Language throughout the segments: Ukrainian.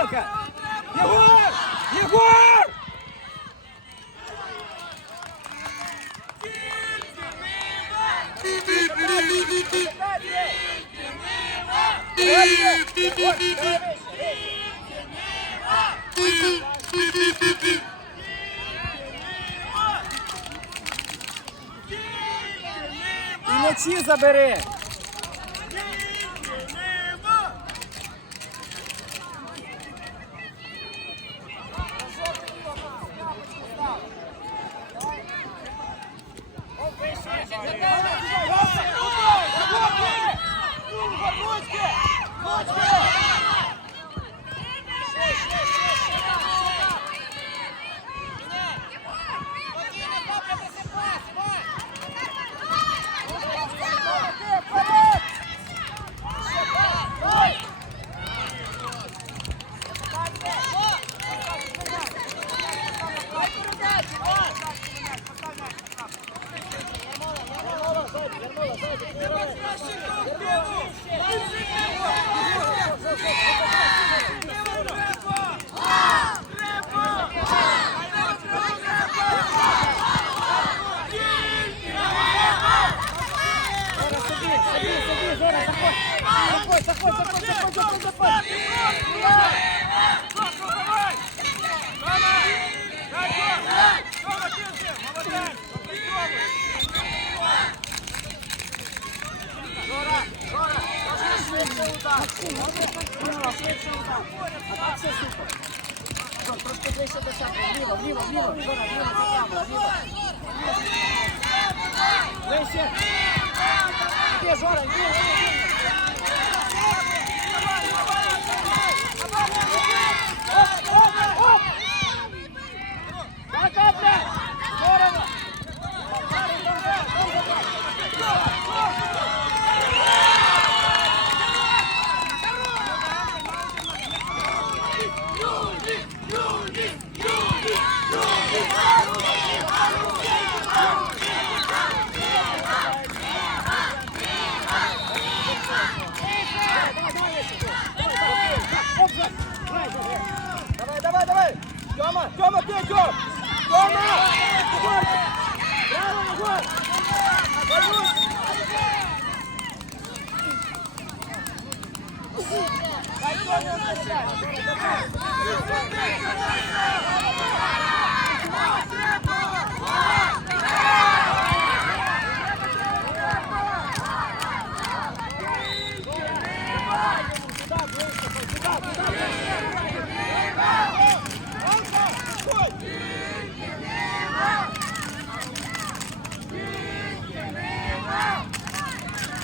Галка! Єгор! Єгор! І м'ячі забери! Жора, собі, собі, собі, Жора, заходь! Заходь, заходь, заходь, заходь, заходь, заходь! Максим, можеш так сміло, швидше удар. А так все супер. Жор, трошки ближче до себе, вліво, вліво, вліво, Жора, вліво, направо, вліво. Ближче. Іди, Жора, іди, іди, іди.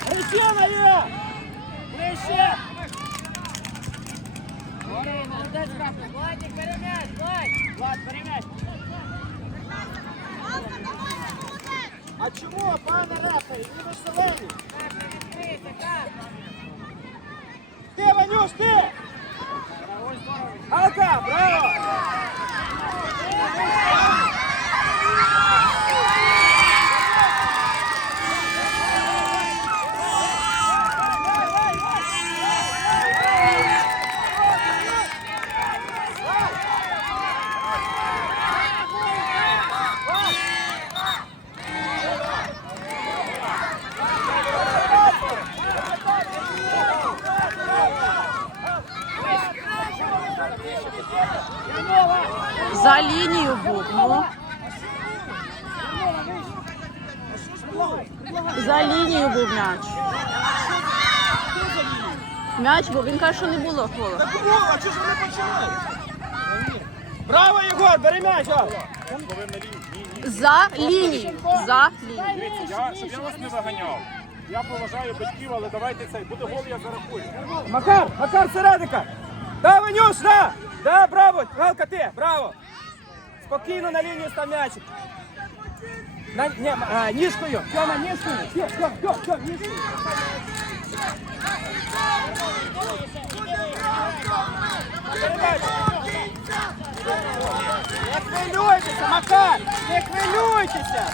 Речена є! Ближче! Молодець, Рафик. Владик. А чому, пане Рафик, ви веселені? Ти, Ванюш, ти! Алка, браво! За лінію був. Ну. За лінію був м'яч. М'яч був, він каже, що не було фолу. Так було, а чого ж вони почали? Браво, Єгор, бери м'яч! За лінію. За лінію. Дивіться, я, щоб я вас не виганяв. Я поважаю батьків, але давайте цей. Буде гол, я зарахую. Макар, Макар, середика! Да, Ванюш, да! Да, браво! Галка, ти, браво! Спокійно на лінію став м'ячик. На, не, а, ніжкою, Тьома, ніжкою. Тьом, Тьом, Тьом, Тьом, ніжкою. Не хвилюйтеся, Макар! Не хвилюйтеся!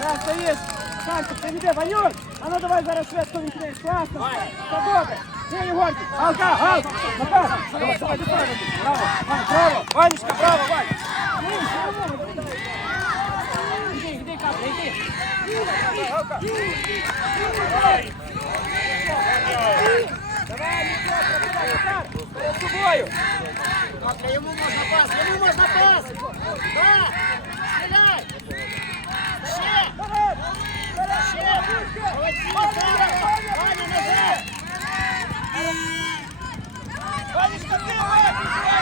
Так, стоїш. Сальце, приведе, Ванюр! А ну давай зараз швидко відкриєш. Класно! Все добре! Не, Єгорки! Алка, Алка! Макар! Давай! Браво! Вань, браво! Ванюшка! Давай! Перед собою! Капля, йому можна пас! Йому можна пас! Да! Стріляй! Ванечка, ти вибіг!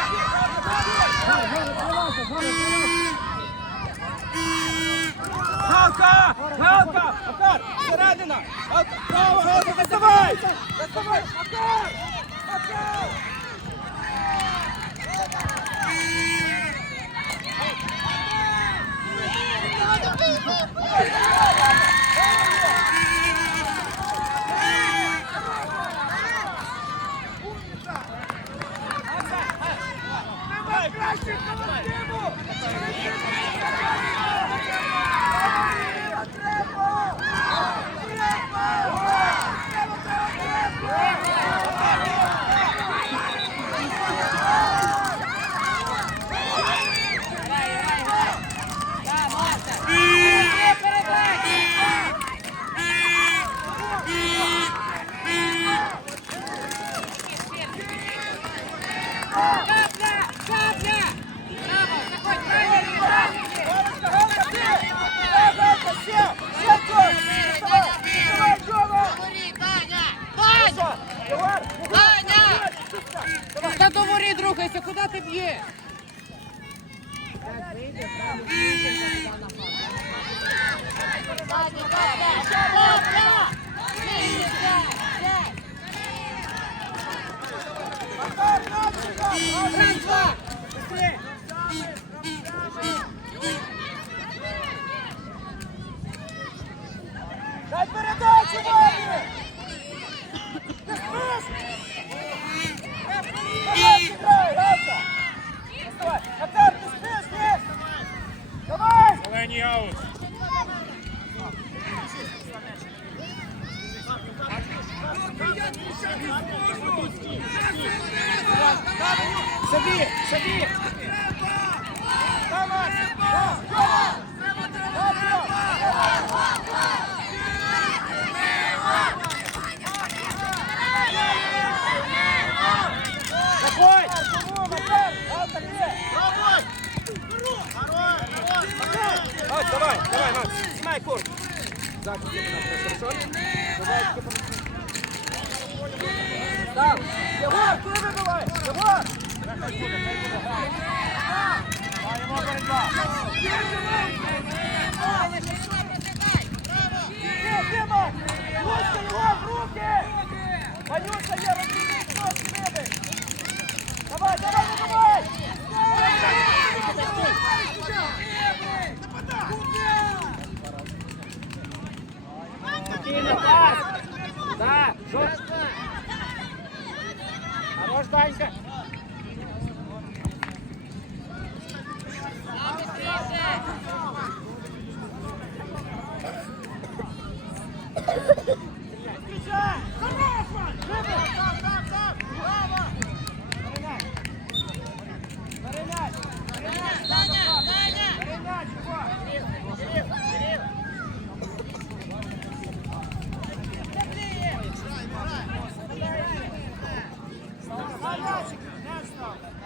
Washington Nationals.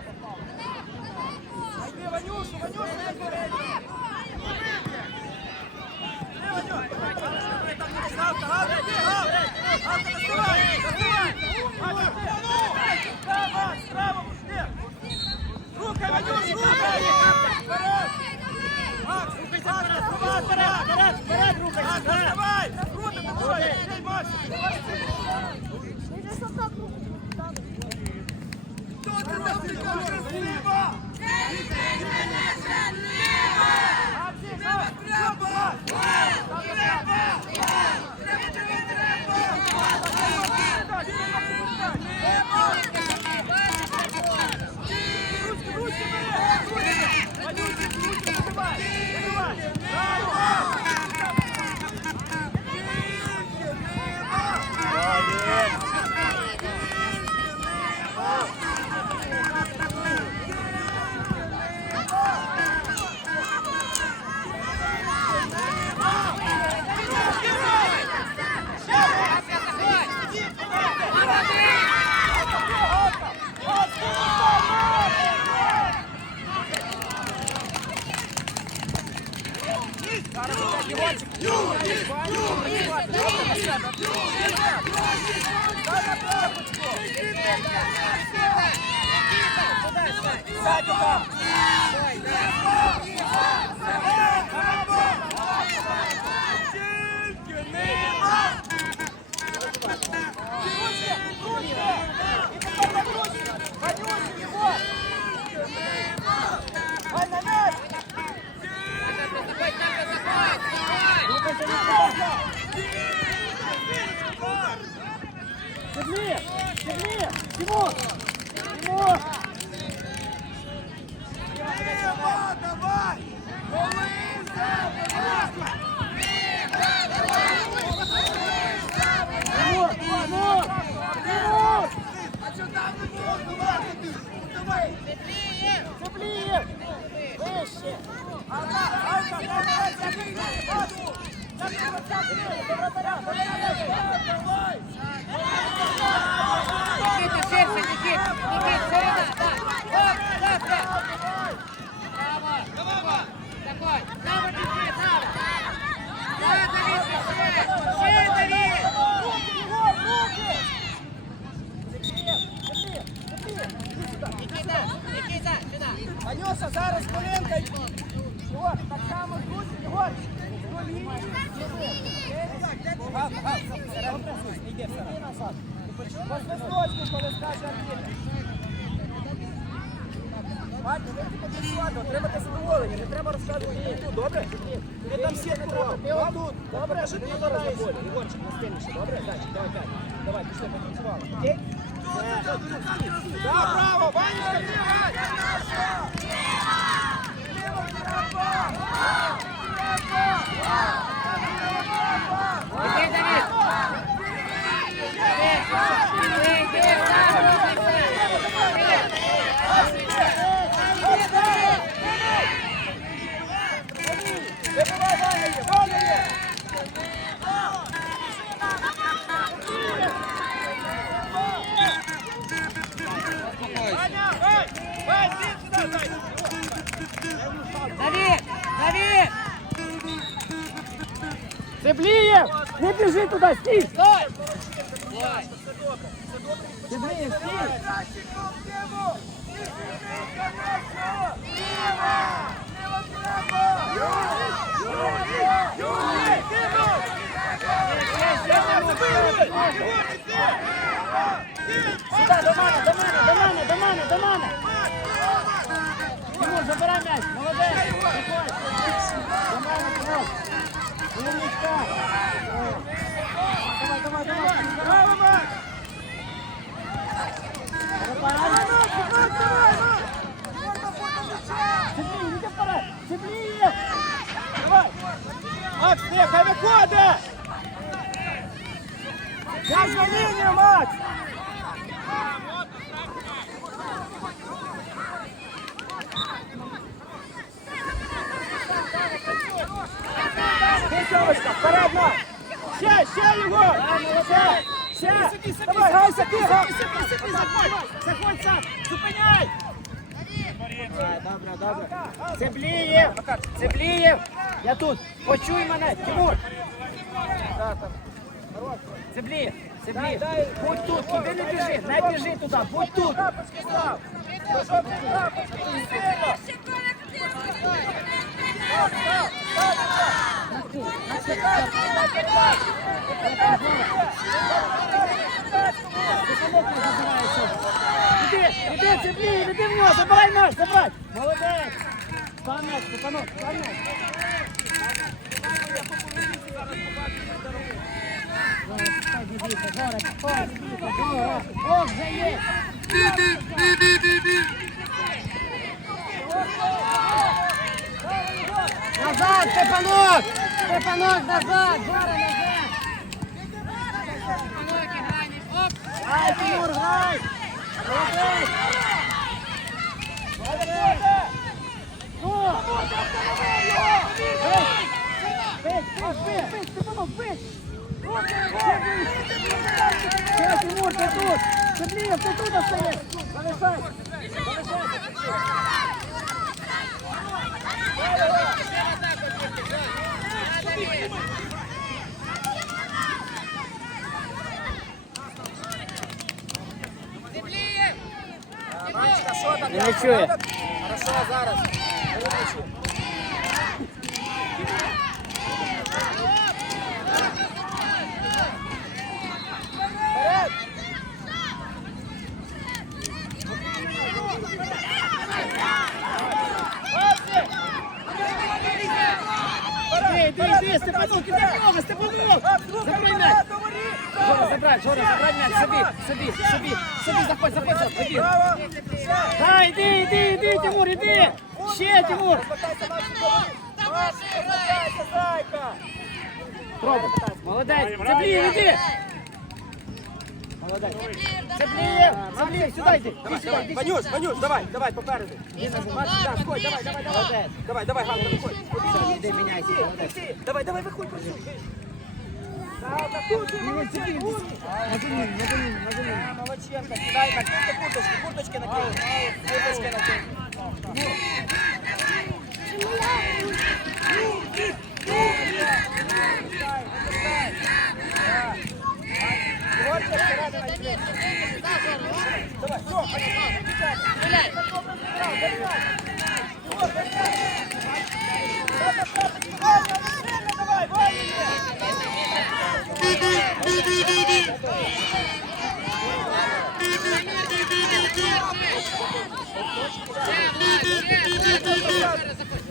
Сядь там. Сильнее! Сильнее! Тимур! Тимур! Тепліє! Вище! Алка! Алка! Давай! Никита, ширше, Никит. Никит, ширина, да. Оп, да, да. Браво. Такой. Право бежи, право. Да, Давид, ще. Ще, Давид. Никита, Никита, сюда. Анюша, зараз коленка. Ігор, так само тут, Ігор. Гав, гав, добре, назад. Ось листочки, коли скаже арбітр. Бать, ви тільки підсвату, отримати задоволення, не треба розказувати добре? Ти там сітку ти отут. Добре, що ти зараз на полі. Ігорчик, добре? Зайчик, давай, п'ять. Давай, пішли, потанцювали. Окей? Браво, Ваня, Ваня! Иди, Давид. Иди, иди, Вибивай, Ваня є, Ваня є! Ваня, Вань! Вань, звідси сюди, дай! Давид, Давид. Цеплієв! Не біжи туди, стій! Стой. Цеплієв, стій! Сюди, до мене, до мене, до мене, до мене, до мене! Тимур, забирай м'яч, молодець! До мене, Тимур! Умничка! Давай, давай, давай! Браво, Макс! Цеплі, йди вперед! Цеплі! Давай! Макс, не, хай виходить! На! Ще, його! Ще, гайся, ти, гай! Заходь! Зупиняй! Добре, добре. Я тут! Почуй мене, Тимур! Цеплієв! Цеплієв! Будь тут, туди не біжи, не біжи туди, будь тут! Іди, іди, Цеплієв, іди в нього, забирай наш, забирай! Молодець! Стань м'яч, Степанов, стань м'яч! О, вже є! Назад, Степанов! Степанов, назад! Жора, назад! Помойки, Грани. Оп. Ай, Тимур, грай! Молодець! Молодець! Ну! Бить! Бить, Тимур, ти тут! Тут остаєш! Залишай! Не чує. Хорошо, зараз. Вилучу. Вперед! Хлопці! Іди, іди, іди, Степанук, іди в ногу, Степанук! Забирай м'яч! Жора, забрай, Жора, забрай м'яч, собі, собі, собі, заходь, заходь, заходь! Дай, іди, іди, іди, Тимур, іди! Ще, Тимур! Пробуй. Молодець, Цеплієв, іди! Молодець. Цеплієв, Цеплієв, сюди йди, сюди, іди Ванюш, Ванюш, давай, давай, попереду. Макс, да, входь, давай, давай, давай. Давай, давай, Галка, виходь. іди, міняйся, молодець. Давай, давай, виходь, прошу. Молодченко, сідай, накиньте курточки, курточки накинь. Курточки накинь. Ігорчик, всередина йди. Давай, все, Гуляй! давай, Ваня!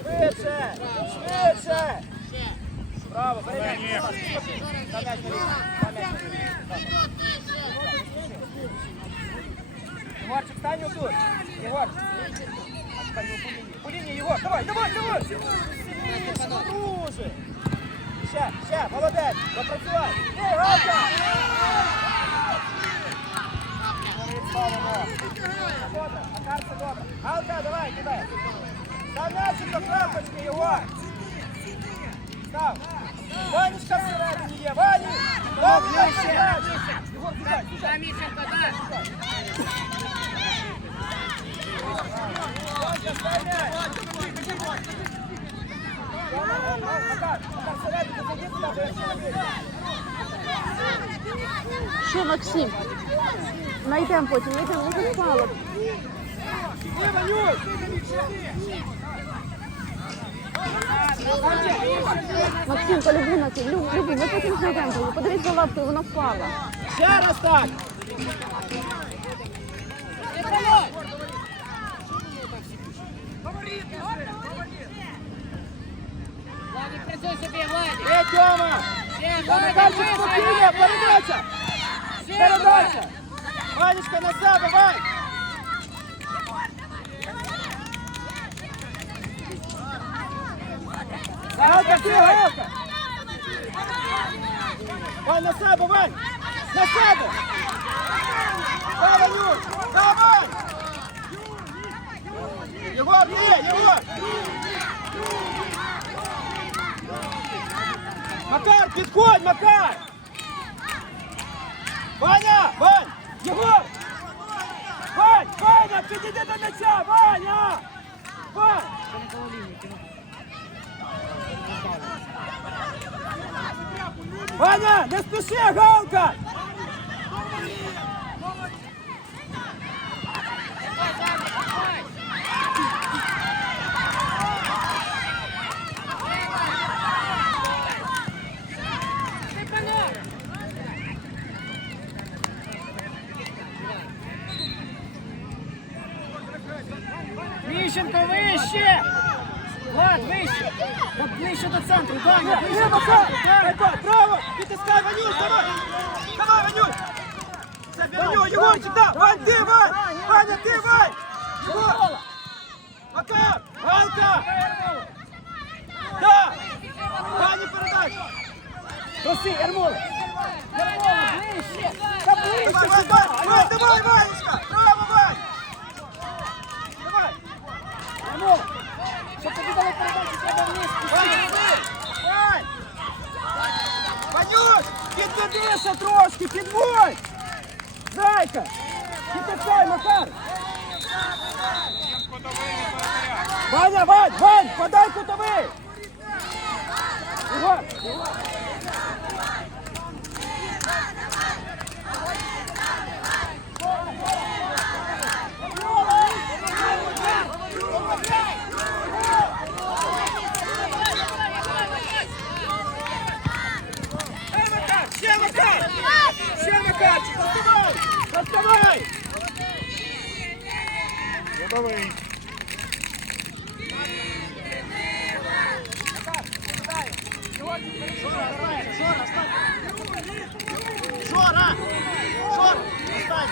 Швидше! Швидше! Браво, бери м'яч. Там м'яч бери. Там м'яч бери. Егорчик, стань отут. Егор. А тепер його по лінії. По лінії, Егор. Давай, давай, давай. Дуже. Ще, ще, молодець. Допрацювай. Ей, Галка. Говорить, слава Добре, Макар, це добре. Галка, давай, кидай. Став м'ячик до крапочки, Єгор. Став. Ванечка всередині є. Вані. Вані, м'яч. Єгор, кидай, кидай. Да, Мішенька, да! Ваня, стай м'яч. Макар, Макар, всередині, зайди туди, бо я ще не вийду. Що, Максим? Найдемо потім, найдемо, не впало. Ні, Ванюш. Максим, полюби на це, люб, люби, ми потім знайдемо. Подивись за лапкою, вона впала. Ще раз так. Владик, працюй собі, Владик! Ей, Тьома. Владик, спокійно, передача. Передача. Ванечка, на себе, Вань. Галка, Вань, на себе, Вань. На себе. Да, Ванюш. Да, Вань. Єгор, ні, Єгор. Макар, підходь, Макар! Ваня! Вань! Єгор! Вань! Ваня, підійди до м'яча! Ваня! Вань! Ваня, не спіши, Галка! Міщенко, вище! Влад, вище! Ближче до центру, Даня, ближче до центру! Право! Підтискай, Ванюш, давай! Давай, Ванюш! Це Ваню, Єгорчик, да! Вань, ти, Вань! Ваня, ти, Вань! Єгор! Макар! Галка! Да! Вані передай! Проси, Ермола! Ермола, ближче! Та ближче Давай, давай, Ванечка! Браво, Вань! Давай! Ермола! Щоб тобі дали передачу, треба вниз Вань, пустити! іди! Вань! Ванюш, підведися трошки, підводь! Зайка! Підтискай, Макар! Ваня, Вань, Вань, подай кутовий! Ігор! Ігор! Ще Макар! Ще Макар! Ще Макарчик! Доставай! Доставай! Рядовий. Жора! Жора! Встань!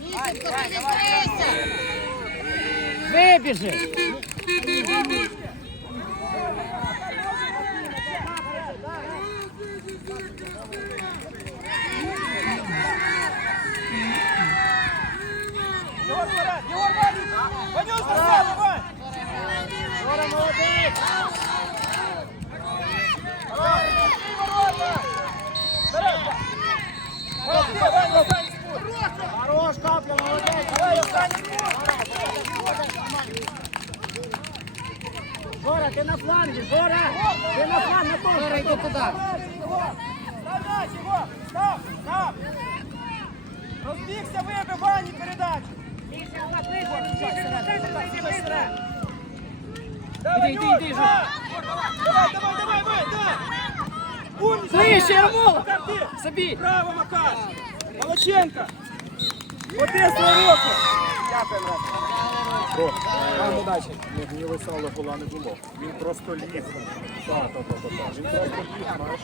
Нікітко, ти не здаєшся. Вибіжи! Егор вперед! Егор Вадик! Ванюш, на себе, Вань! Жора молодець! Давай! Відкрий ворота! Вперед! Молодці, Вань, останній спуск! Хорош, капля, молодець! Давай, останній спуск! Жора, ти на флангі, Жора! Ти на фланг, на! Жора, йди туди! Егор! Став м'яч, Егор! Став! Став! Розбігся, вибив Вані передачу! Давай, Ванюш, іди, на! Давай, давай, давай, давай, давай! Слышь, ти! Собі! Браво, Макар! Молодченко! Води свої руки! Дякую, брат. Вам удачі. Не гніли сало була не було. Він просто ліг. Так, так, так, так. Він просто ліг, знаєш.